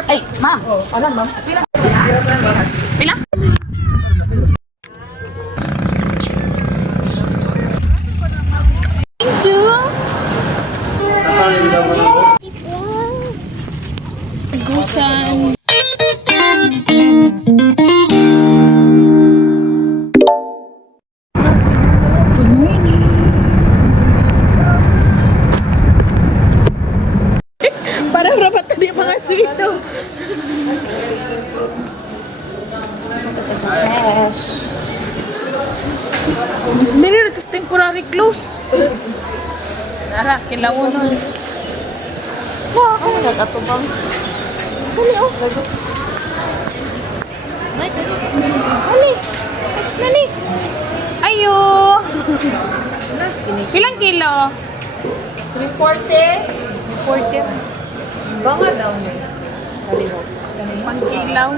paper plate. Ay, ma'am. Oh, ano, ma'am? Pila? Pila? Thank you. Gusan. Good morning. Parang rapat tadi mga sweeto. Cash. Dili na ito temporary close. Nara, kilawon nun. Wow, ano nag-atubang? Dali oh. Dali. Next na ni. Ayo. Ilang kilo? 340. 40. Banga daw mo. Kalihok. 1 kilaw.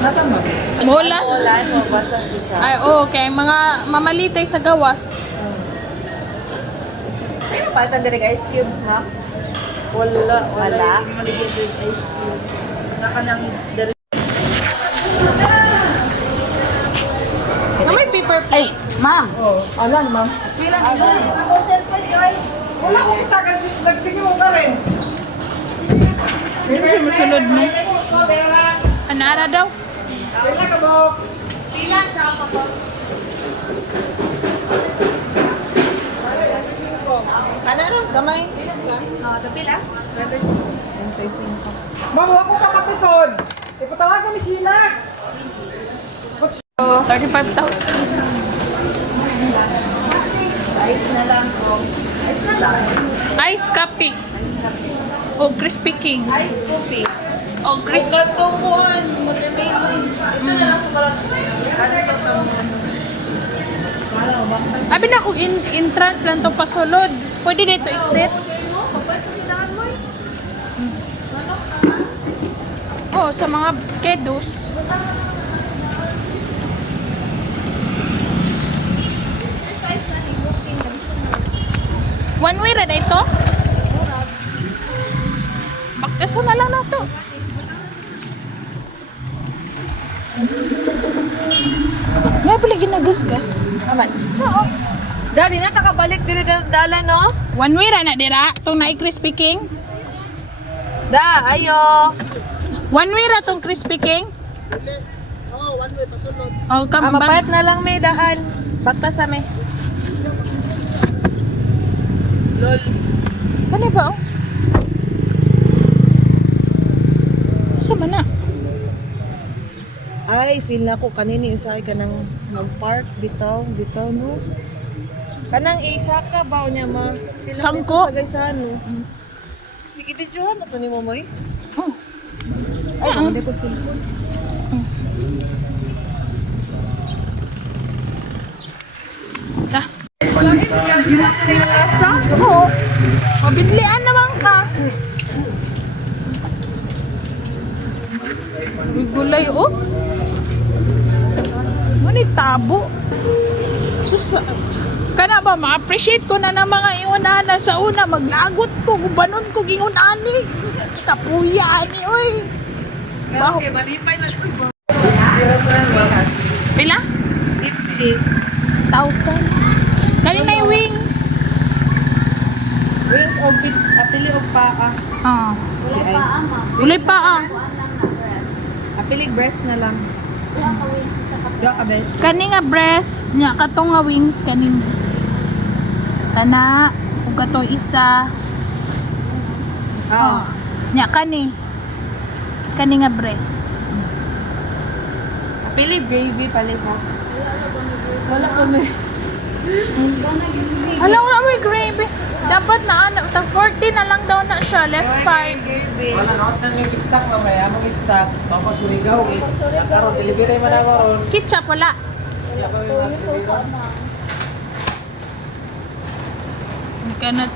Matama. Wala. Wala, no? Basta siya. Ay, okay. Mga mamalitay sa gawas. Ano pa ito direct ice cubes, ma'am? Wala. Maligid yung ice cubes. Naka ng direct. May paper plate. Ay, ma'am. Oh, alam, ma'am. Pila nila? Ako cellphone, Joy. Wala ko kita. Nagsige mo ka, Renz. Ano siya masunod mo? Anara daw? Pila ka mo. Pila sa kapos. Ano lang, gamay. Tapila? 25. Ma'am, huwag ko kakapitod. Ipatawagan ni Sheila. 35,000. Ice na lang po. Ice na lang. Ice coffee. O crispy king. Ice coffee. O crispy. Tumuhan. Watermelon. Ito na lang sa balat. Abi na kung entrance lang to pasulod. Pwede dito exit. Oh, sa mga kedos. One way ra na ito? Baktaso na lang na to. Nga pala ginagasgas. Naman. Oo. Dari na, takabalik diri dala, no? One way ra na dira. Itong na crispy king. Da, ayo. One way ra tong crispy king. Oh, kambang. Mapayat na lang may daan. Bakta sa may. Lol. Kani ba? Oh? Sa mana? Ay, feel na ko kanini usay ka nang mag-park bitaw no. Kanang isa ka ba niya ma? Sangko? Sa gaysano. Sige, videohan na to ni Momoy. Oh. Ay, Ah. hindi ko cellphone. Ta. Oo. Mabidlian naman ka. May gulay, oh. Manay tabo. Sus, kana ba, ma-appreciate ko na ng mga iunana sa una. Maglagot ko, gubanon ko, gingunani. Kapuya, ani, oy. Baho. malipay na ito ba? Pila? 50. 1,000. Kanina yung wings. Wings o apili o paa. Ah. Si ay. Ulay pa, ah. Apili breast na lang. Dua ka ba? Kani nga breast, nya katong nga wings kaning. Kana, ug katong isa. Oo. Nya kani. Kani nga breast. Apili gravy palit ha. Wala ko may. Hala, wala may gravy. Dapat na, tag 40 na lang daw na siya, less 5. Gravy. Wala na ako nang stock na may among stock. Tapos tuligaw eh. Karon delivery man ako ron. Ketchup wala. Kana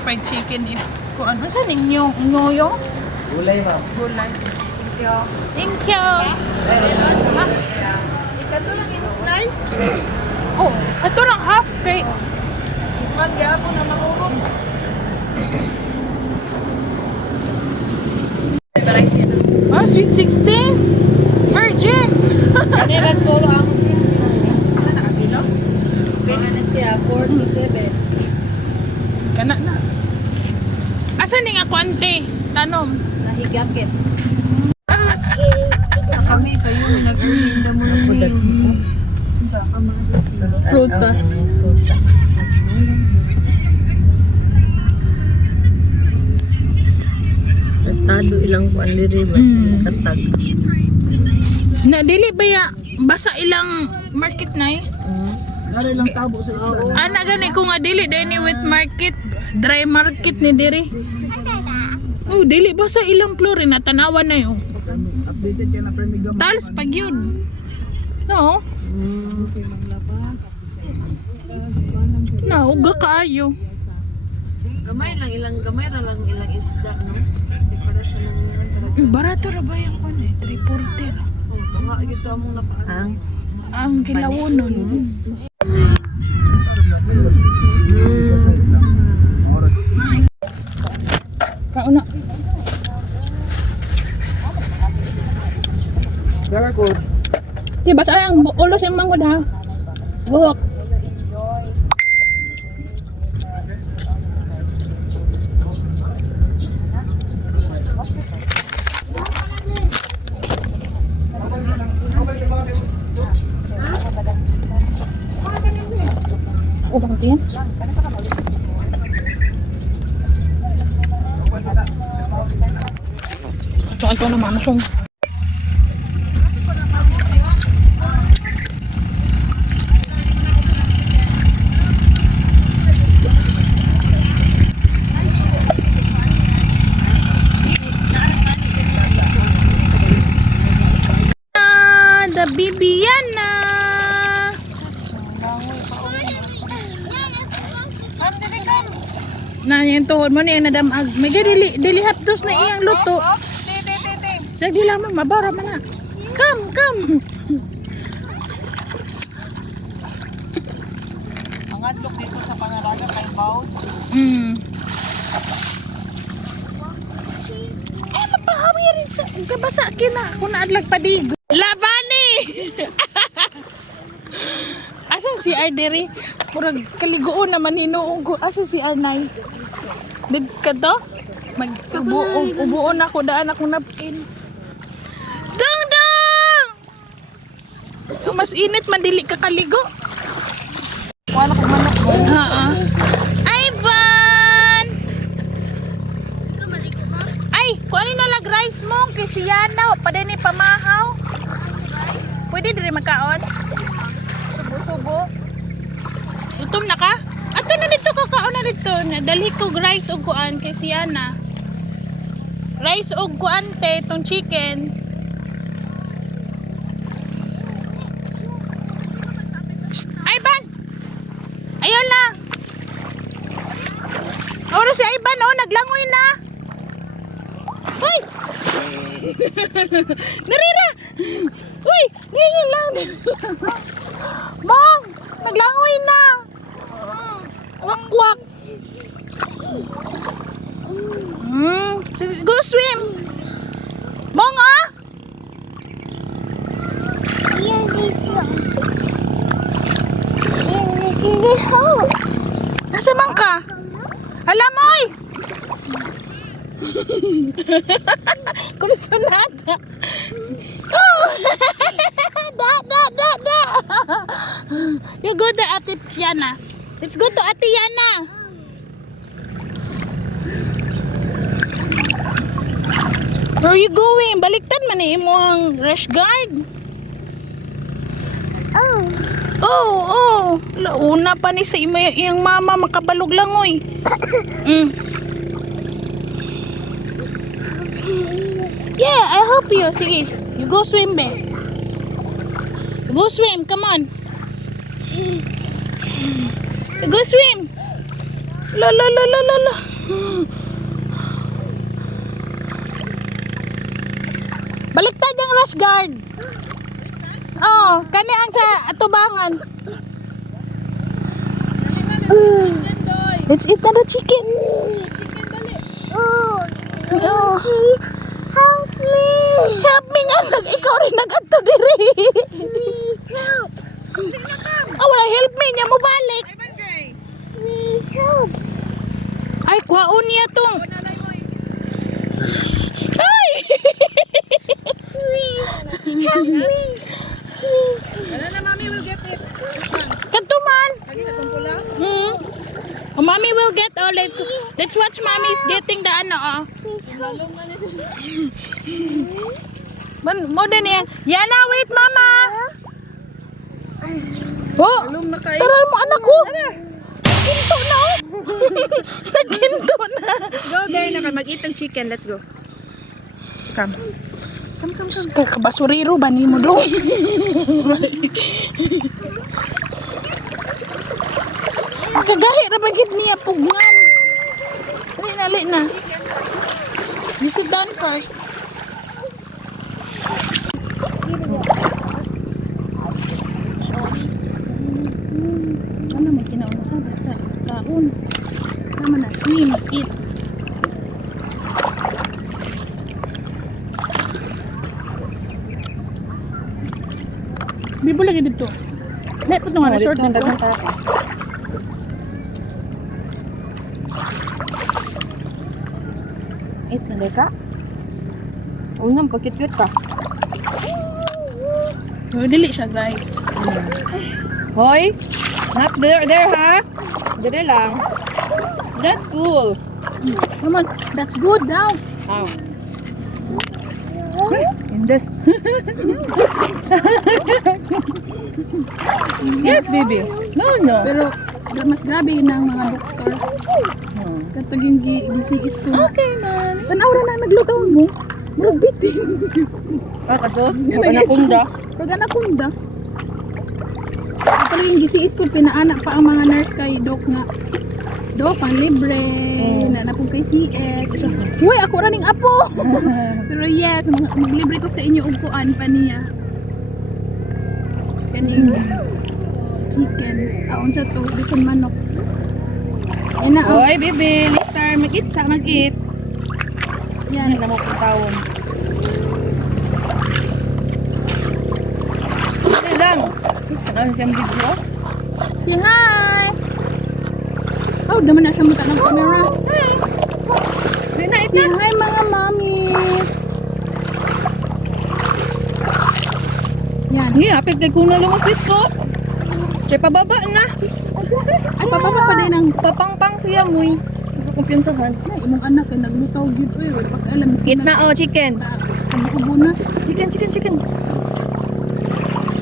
fried chicken if kung ano sa ninyong nyoyong Gulay ma'am. gulay. Thank you. Ikato lang in-slice. Oh, ito lang half kay Magyapon na makurong. Ah, sweet 16? Virgin! Kanina tulo ang kaya na siya, 47. Kana na. Asa ni nga kwante? Tanom. Nahigakit. Sa kami, kayo, nag-ulinda mo na kulat mo. Prutas. Estado ilang kuan diri ba katag. Na dili ba ya basa ilang market na eh? Nari lang tabo sa isla. Ana gani ko nga dili dini wet market, dry market ni diri. Oh, dili basa ilang floor na tanawan na yo. Updated ka na permigam. Tals pag yun. No. Na uga kaayo. Gamay ra lang ilang isda, no? Di para sa nangyayang talaga. Barato ra ba yung kun eh? 340 ra. Oh, tunga gito among napaan. Ang kilawonon. Kauna. Very good. Di basa ang ulos yung mangod ha. Buhok. Oh, bakit yan? Ito na manusong. The Bibiana. Na yung tuhod mo niya nadamag. May dili hapdos na iyang luto. Sa di lamang mabara man na. Come. Ang adlok dito sa Pangaraga kay Baud. Pahawi rin sa kabasa kina kung naadlag padig. Labani! Asan si Arderi? Murag kaligoon naman hinuong ko. Asan si Arnay? Ka to? Ubuon ako, daan ako napkin. Dong! Mas init, mandili ka kaligo. Wala ko manok. Ivan! Ay, kung ano nalag rice mo, kay si Yana, pa din ni pamahaw. Pwede din magkaon? Subo-subo. Gutom na ka? Ato na dito, kakaon na dito. Dali ko rice o kuan kay si Yana. Rice o kuan te, itong chicken. Shh, Ivan! Ayun lang. Oras si Ivan, oh, naglangoy na. Uy! Narira! Uy! Ngayon lang. Mong! Naglangoy na. Wak-wak. Sige, go swim. Mong, ah! Nasa man ka? Alam mo, oy! Kursunada. Oh! Da. You go to Ate Yana. Let's go to Ate Yana. Where are you going? Baliktad man eh mo ang rash guard. Oh. Launa pa ni sa iyang mama makabalog lang oy. Yeah, I help you. Sige, you go swim, be. You go swim, come on. You go swim. La. Baliktad yung rash guard. Oh, kani ang sa atubangan. Let's eat na the chicken. Oh. Help me. Help me nga. Ikaw rin nag-ato diri. Please help. Wala help me niya mo balik. Please help. Ay, kwaon niya tong. Ay! Help me. Wala na, Mommy will get it. Katuman. Lagi na itong pula. Oh, mommy will get. Oh, let's watch mommy's getting the ano. Oh. Mo din yan. Yana, wait, mama. Oh, Alum na kayo. tara mo anak ko. Nagkinto na oh. Nagkinto na. Go there na ka. Mag-eat ng chicken. Let's go. Come. Basuriro ba ni mo dong? Kagahi na bagit niya pugngan. Dali na. You sit down first. Ano may kinauna sa basta kaon. Tama na, swim, eat. Bibo lagi dito. Let po nga resort na to. Eat na ka. Unang pagkit-cute ka. Oh, dili siya guys. Hoy! Not there, ha? Dire lang. That's cool. Come on, that's good now. Ow. Indes. Yes, baby. No. Pero mas grabe yun ang mga doktor. Katog yung gisiis ko. Okay, man. Tanaw na nagluto mo. Murag bitin. Kato? Anaconda. Pag anaconda. Pero yung gisiis ko, pinaanak pa ang mga nurse kay Doc nga. Doc, pang libre. Na napong kay CS. So, uy, ako raning apo. Pero yes, maglibre ko sa inyo upuan pa niya. Kaning chicken. Aon sa to, bisan manok. Yan na, oh. Hoy, baby. Later. Mag-eat sa mag-eat. Yan. Yan na mo kong tawon. Ito lang. Ano siyang video? Say hi! Oh, daman na siya mata ng camera. Hindi na, Say hi mga mommies! Yan. Hindi, apit kay kuna lumapit ko. Kaya pababa na. Ay, papapa pa din ang Papangpang siya mo eh. Kumpiyansahan. ay, imong anak ay naglutaw yun. Uy, wala pa alam. Eat na, oh, chicken. Ubo na. Chicken.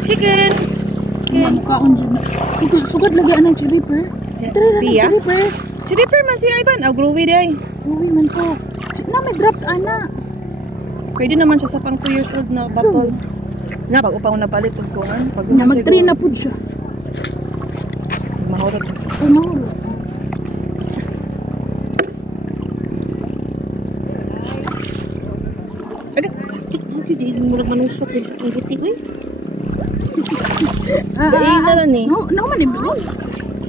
Chicken. Mamukhaon dyan. Sugad lagi ang cherry per. Tara na Tia? cherry per. Si Dipper man siya, Ivan. Oh, groovy day. Uwi man ko. Na may drops ana. Pwede naman siya sa pang 2 years old na bottle. Na, pag upang napalit og kuhan. Pag Nya mag-3 na pud siya. mahurot. Ay, mahuro. Agad. Hindi, murag manusok din sa kong uy. Dahil na lang eh. No man ibig.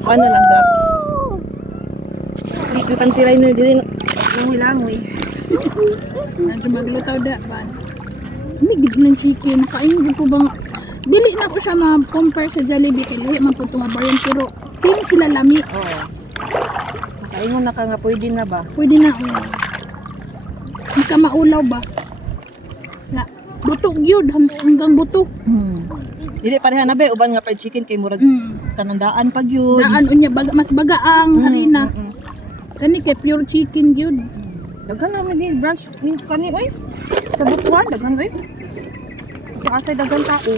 Ano lang, drops. Ito kang tiray na din. Langoy-langoy. Nandiyo maglutaw da ba? May gid ng chicken. Kain ko ba nga. Dili na ko siya ma-compare sa Jollibee kay lahi man po itong variant pero same sila lami. Oo. Nakaingon na ka nga, pwede na ba? Pwede na. Hindi ka maulaw ba? Na, buto gyud hanggang buto. Dili pareha na ba, uban nga fried chicken kay murag kanandaan pag yun. Daan unya mas baga ang harina. Kani kay pure chicken gyud. Daghan naman din branch ni kani oy. Sa butuan daghan oy. Sa asay daghan tao.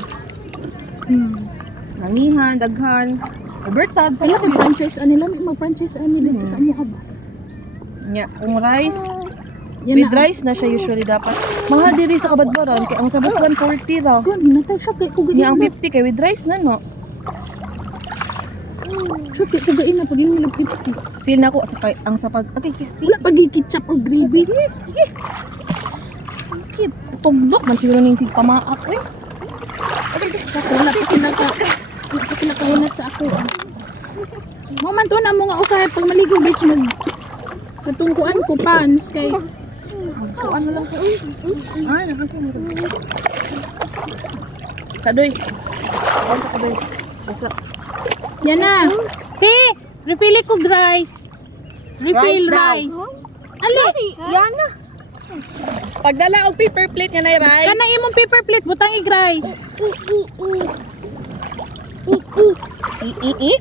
Nangihan daghan. Overtad Wala kay franchise anila mag-franchise ani dito sa amo ba? nya kung rice. Yan With na. rice na siya usually dapat. Mahal diri sa Kabadbaran kay ang sa butuan 40 ra. Kun natay siya kay ugay. Nya ang 50 kay with rice na no. Siya kay ugay na pag yung 50. Feel na ko sa ang sa pag okay. Wala pag ketchup o gravy. Kit tugdok man siguro ning sig pamaak oy. Wala pa sila ka. Wala pa sila kahunat sa ako. Maman to na mo nga usahay pag maligo bitch mag katungkuan ko pants kay Ano lang ko. Ay, nakakita. Kadoy. Ano ka kadoy? Basta. yan na. Te, refill ko rice. Refill Rice rice. Ali, Yan na. Pagdala og paper plate nga na rice. kanang imong paper plate butang ig rice. I.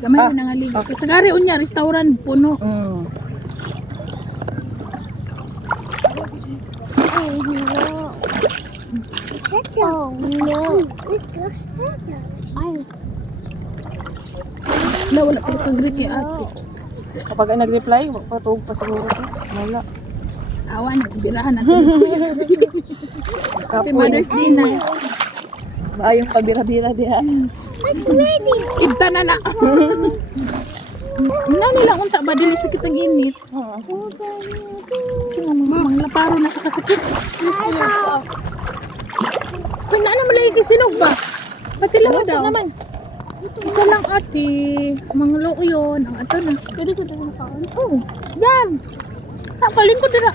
Gamay na nga ligo. Kasi gari unya restaurant puno. Na wala pa kang greet kay ate. Kapag nag-reply, patug pa siguro ko. Wala. Awan, birahan natin. Happy Mother's Day na. Maayong pabira-bira diha. Ibta na na. Nani lang unta ba dili sakit ang init. Mamang laparo na sa kasakit. Kung na naman lagi sinog ba? Pati lang mo daw. naman. Isa lang ate. Mga loo yun. Ang ato na. Pwede ko dito nakaon? Oo. Yan. Paling ko dira.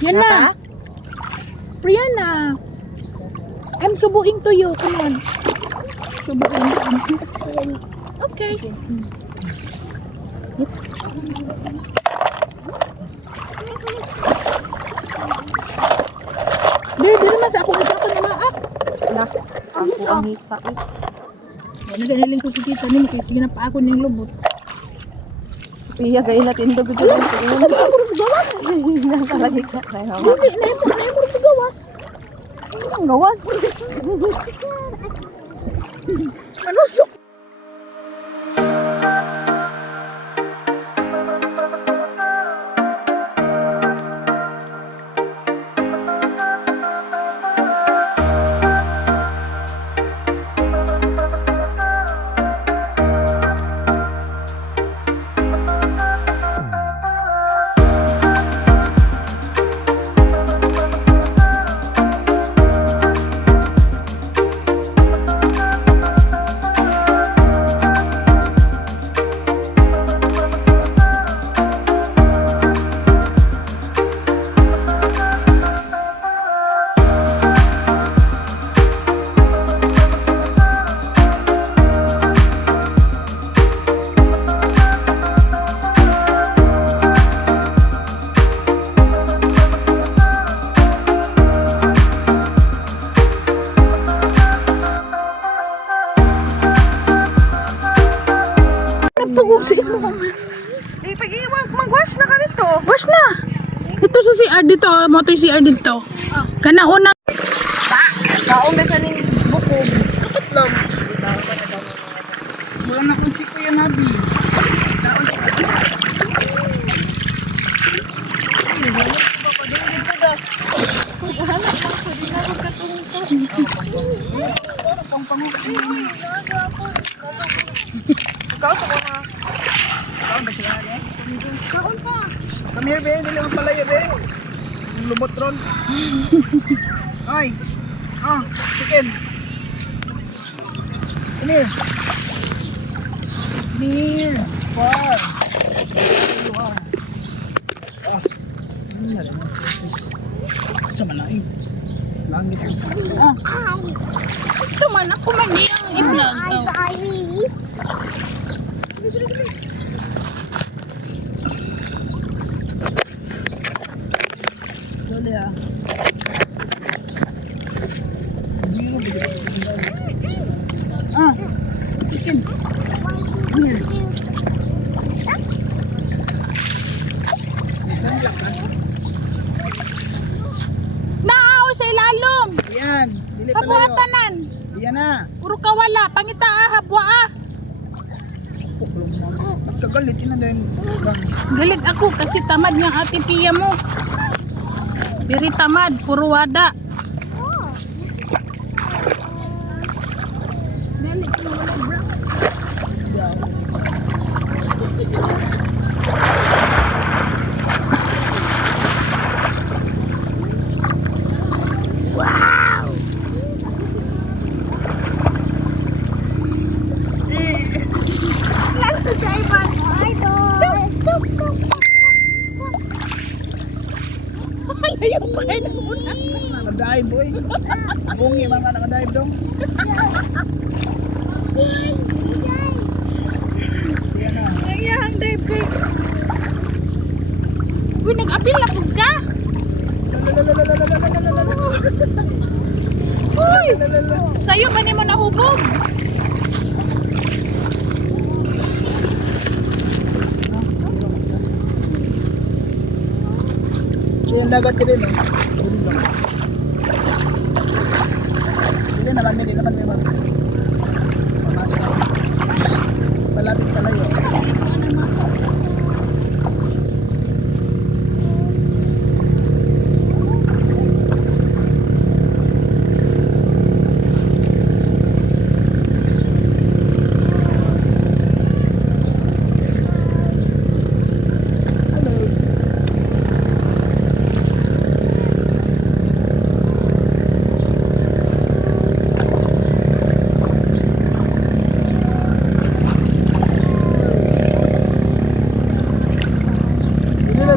Yan na. Brianna. I'm subuing to you. Come on. Subuing. Okay. Di naman sa ako. Isa ako na maak. Na. Ako ang hita eh. Wala ganiling ko si kita ni. Kaya sige na pa ako ng lubot. Piya gay natin do gud lang tingin. Nakalagi ka na. Dili, naimur ko gawas. Ang gawas. Manusok. Pagusin mo. Di pag-iwag mag-wash na ka nito. Wash na. Ito sa CR dito. Motor CR dito. Kana unang. Kaong na siya ning bukog. Dapat lang. Wala na kung si Kuya Nabi. Ikaw sa mga. Come here, be. Dili mo palaya, be. Yung lumot ron. Ay. Chicken. Come here. Come here. Far. You are. Sa malaing. Langit. Ito man ako man niyang i-vlog. Dali ah. Chicken. Here. Naaw sa ilalom. Yan. Dili palayo. Habuatanan. Yan na. Puro kawala. Pangita habwa ah. Kagalit yun na din. Galit ako kasi tamad ng ate Pia mo. Diri tamad. Puro wada. dive boy. Bungi mga naka-dive dong. Yan na. Ngayang dive kay. Uy, nag-apil na po ka. Uy, sa'yo ba ni mo nahubog? So yung dagat ka din, no? Hindi naman, hindi naman may mamasa. Malapit pala yun.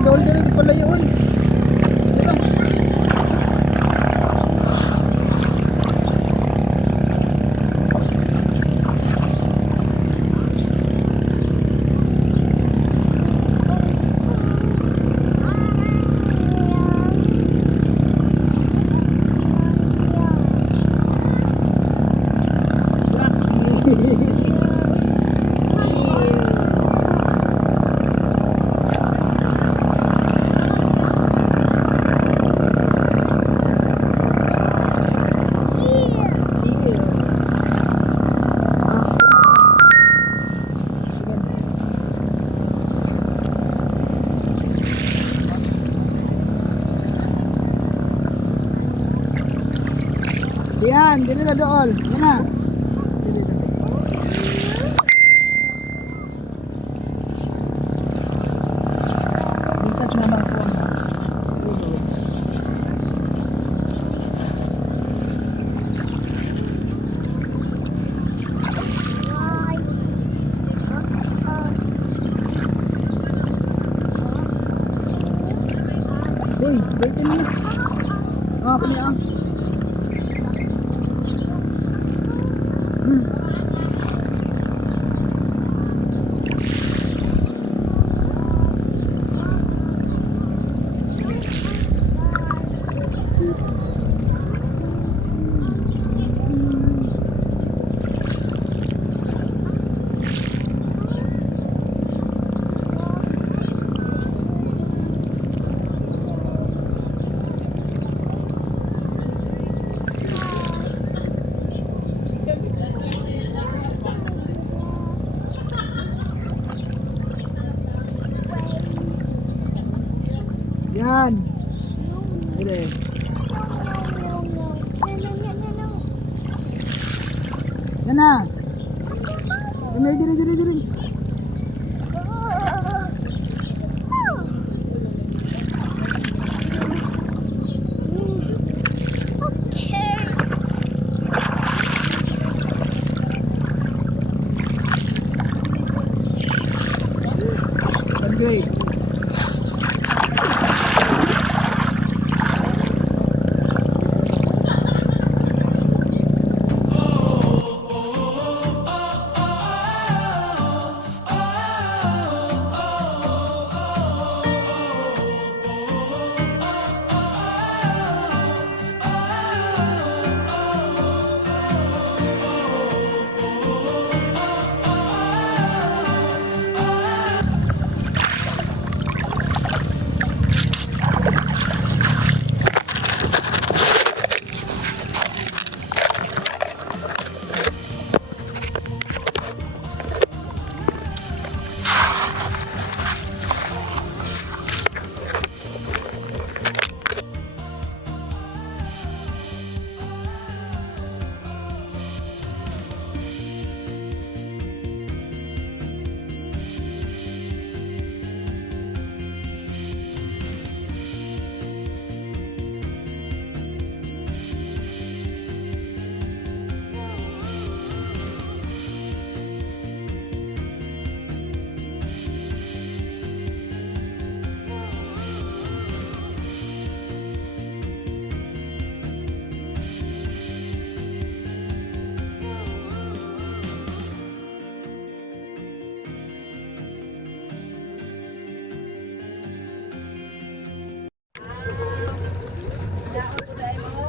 Golden rin pala yun. Diba? Yan, dili na dool. Yan na. Touch naman po. Uy, wait a minute. Ah, kani ah. Yan. Dire. Yan na. Dire, dire, dire, dire. Great.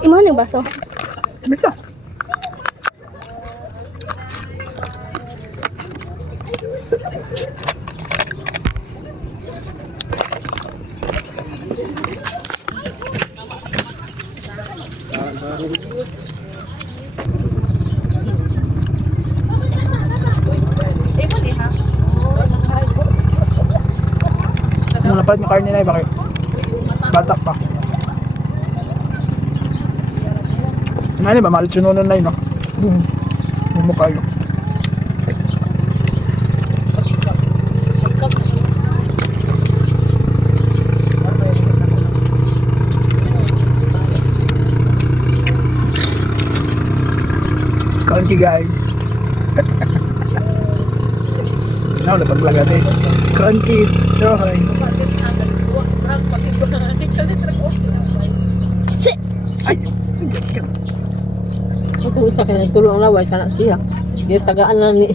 Imahan yung baso. Bita. Muna palit ng karne na eh, bakit? Batak pa. Ano ba, malit sununan na yun, no? Mumukha yun. Kaunti guys. Ano, napaglagat eh. Kaunti. Sohay. Ay! Ito isa kaya nagtulong ang laway kana siya. Di tagaan na ni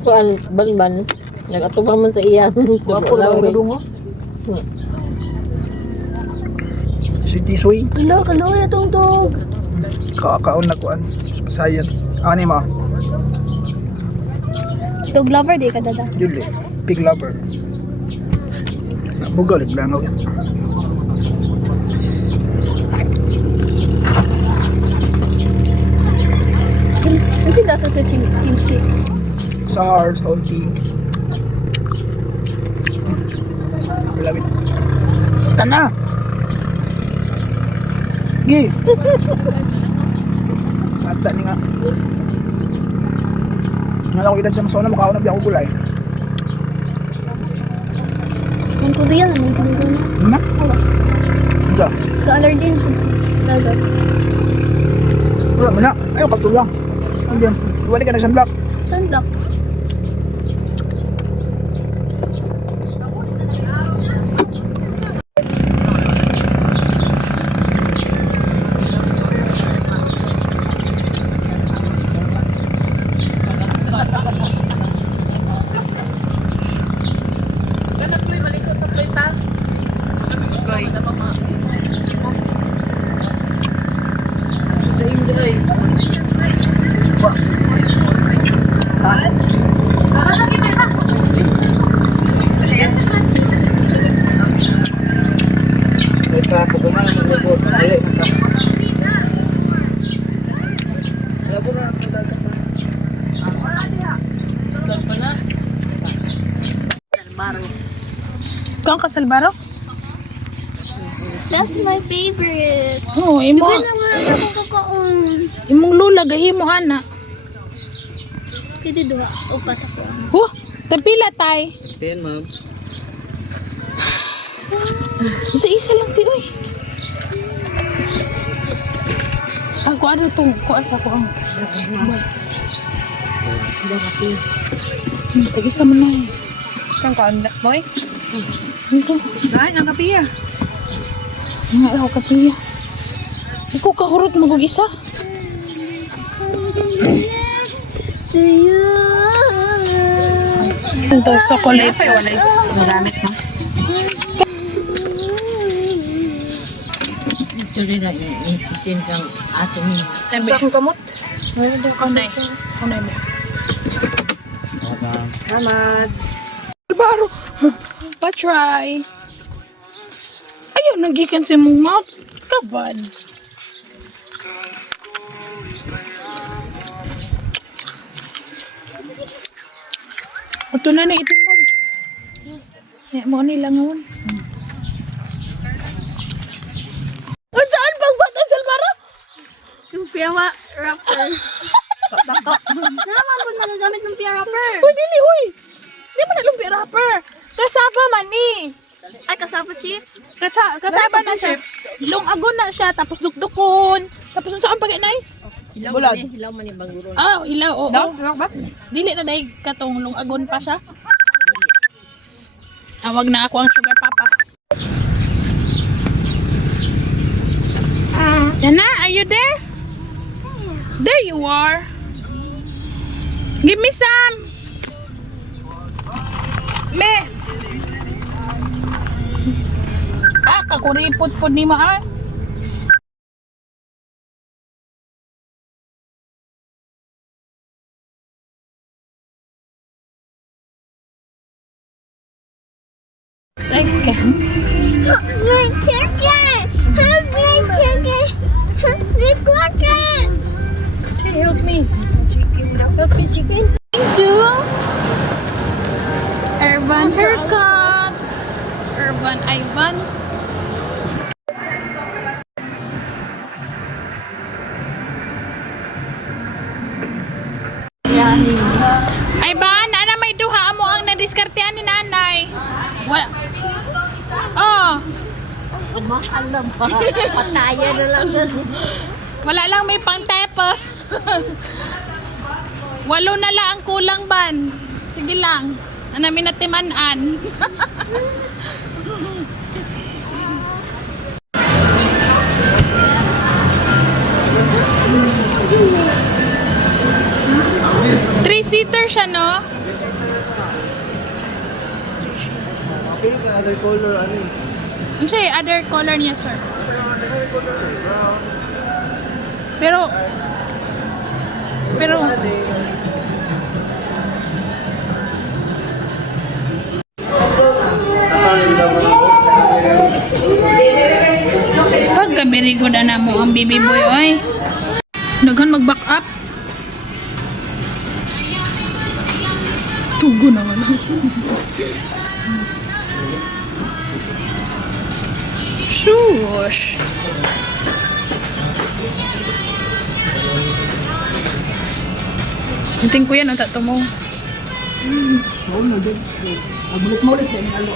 kuan banban. Nagatubang man sa iya. Wapo na Laway. ako Si Tisway. Hello, kaloy atong dog. Kakaon na kuan. Sayan. Ani mo? Dog lover di ka dada. Juli. Pig lover. Bugaw, naglangaw yan. Ano si dasa sa kimchi? Sour, salty. Lamit. Kana! Gi! Kata ni nga. Nala ko edad sa masona, makaon na biya ko gulay. Ang kudiyan naman sa mga na. Na? Isa. Ka-allergy na. Dagat. Wala mo na. Ayaw katulang. Andiyan. Wala ka na sa block. Sandak. Kang kasalbaro? That's my favorite. Oo, imo. Dugan na nga akong kakaon. Imong lula gahimo ana. Pwede duha. Upat ako. Huh, tapila tay. 10 ma'am. Isa-isa lang ti oy. Ako ano tong kuas ako ang. Tag-isa man na. Kang kaundak mo eh. Ito. Ay, ang kapiya. Nga ako kapiya. Ikaw kahurot mo kung isa. To you. Ito sa kulit. Wala yung magamit mo. Ito rin na isin kang atin. Sa akong kamot. Unay. Unay mo. Salamat. Baro. Pa-try. Ayaw, nagikan si mong kaban. Ito na itimbag. Ya, mo nila ngayon. O, saan pagbata sa Alvaro? Yung piyawa wrapper. Naman po nagagamit ng piyawa wrapper. Pwede li, uy. Di mo na lumpia rapper. Kasaba man ni. Ay, kasama chips. Kasaba na siya. Lungagon na siya, tapos dukdukon. Tapos saan pag-inay? Bulad. Hilaw man ibang guro. Ah, ilaw, oo. Daw ba? Dili na dahil katong lungagon pa siya. Tawag na ako ang sugar papa. Yana, are you there? There you are. Give me some. Me. Kakuripot po ni ma. Teka. Hungry chicken! Hungry chicken! Hungry chicken! Help me. Help me, chicken. To Urban Haircut. Urban Ivan. Ivan, ana may duha mo ang nadiskartean ni nanay. Wala. Oh. Patayan na lang. Wala lang may pang-tepos. 8 na lang ang kulang ban. Sige lang. Anamin na timanan. Three-seater siya, no? Other color, ano eh. Ano siya eh? Other color niya, sir. Pero pag kabirigo na mo ang baby boy, oy. Daghan mag-back up. Tugo naman. Shush. Hinting ko yan, tato mo. Oo, no, din. Abulit mo ulit, yan alo.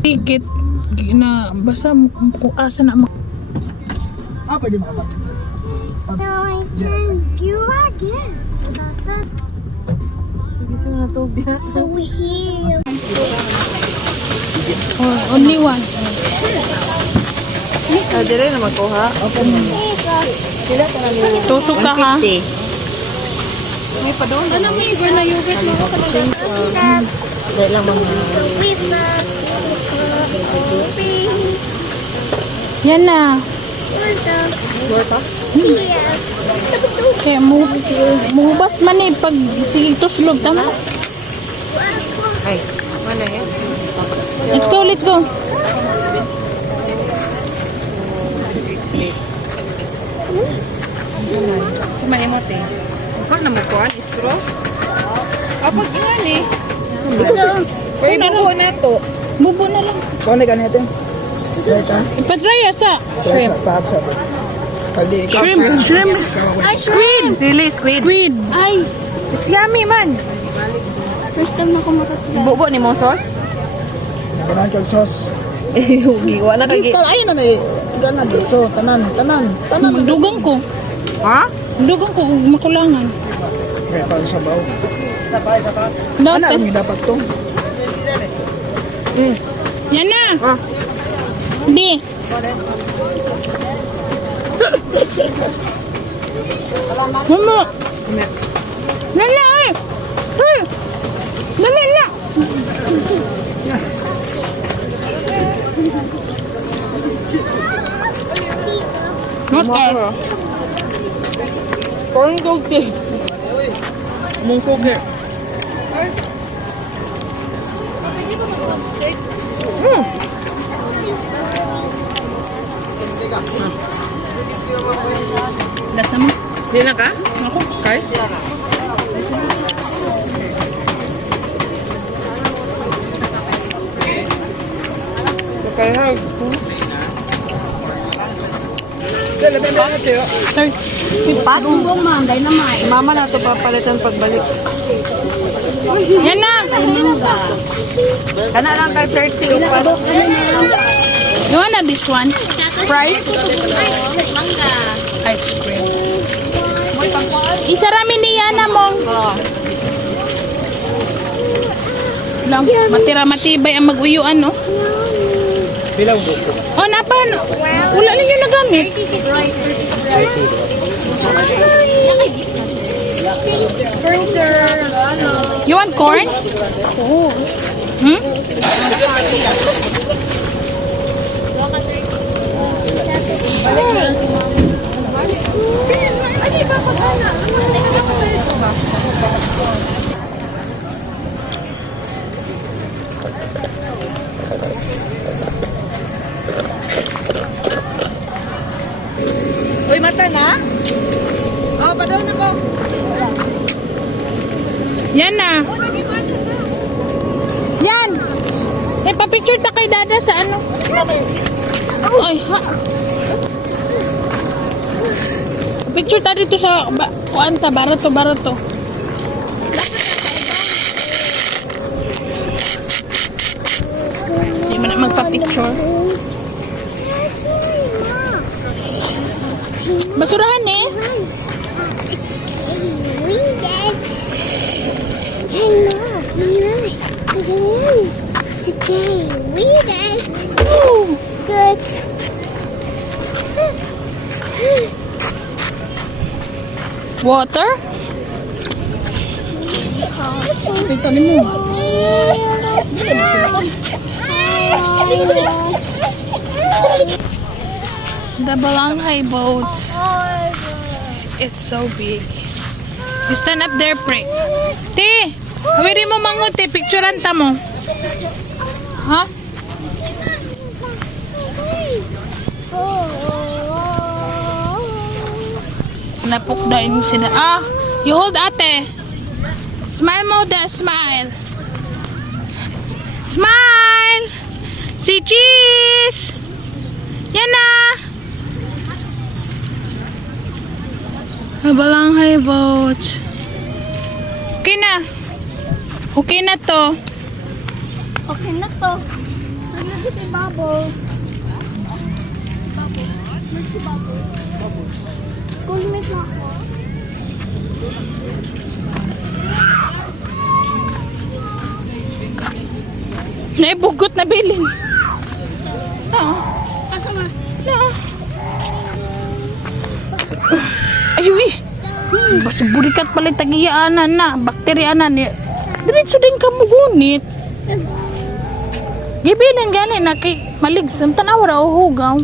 Ticket na basta kung asa na Pwede makapagod sir. No, I didn't do again. Gusto na to biya. So here. only one. Dire na magkuha. Tusok ka ha. May pa doon. Ano mo yung na yogurt mo? Dahil lang mga Yan na. Kaya muhubas man eh pag sige tuslog tama. Ay, mana yan? Let's go, let's go. Sama emote. Ikaw na magkuhan, straw? Kapag yan eh. Pwede buo na to. Bubo na lang. Kone ka natin. Right ha? Ipadry asa. Sa paaksa ba? Kaldi ikaw. Shrimp. Ay, squid. Really, squid. Squid. Ay. It's yummy man. First time ako makakita. Bubo ni mong sauce? Naganahan kang sauce. Eh, hugi. Wala kagi. Dito, ayun na eh. Tigan na dito. So, tanan. Dugang ko. Ha? Dugang ko makulangan. May pang sabaw. Dapat. Ano ang dapat to? Yan na. Ah. Bi. Mama. Nala eh. Dali na. Okay. Kung dugti. Mong sugi. Lasa mo. Di na ka? Ako. Kay? Kaya Third. Patungong manday na may. mama na to papalitan pagbalik. Yan na. Kana lang kay 30 upat. You wanna this one? Price? Mangga. Ice cream. Isarami ni Yana mong. Lang, matira-matibay ang mag-uyuan, no? Bilang buko. Oh, napa? Wala ninyo nagamit. Sprinkler. You want corn? Hmm? Uy, mata na? Oh, padaw na po. Yan na. Yan. Eh, pa-picture ta kay Dada sa ano. Ay, ha. Picture ta dito sa kuan ta, barato. Hindi mo na magpa-picture. Basurahan eh. Water? Tignan mo. The Balanghay boat. It's so big. You stand up there, pray. Te, hawiri mo mangot, te. Picturean ta mo. Ha? Napukdain sila. Ah, you hold ate. Smile mo da, smile. Smile! Si Cheese! Yan na! Balanghay boat. Okay na. Okay na to. Okay na to. Nagigit yung bubble. Schoolmate na ako. Naibugot na bilin. Kasama. Ayuy! Basta burikat pala tagiyaanan na. Bakteryaanan. Diretso din ka mo gunit. Gibilin gani na kay maligsam. Tanawara o hugaw.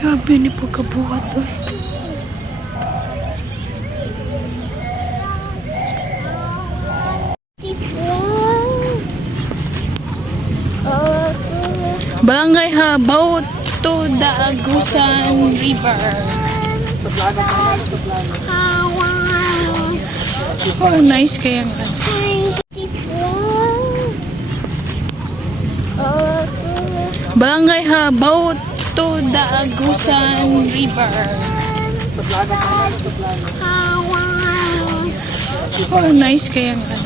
Grabe ni pagkabuhat to. Barangay Habaw to the Agusan River. Oh, nice kaya nga. Barangay Habaw to the Agusan River. Oh, nice kaya nga.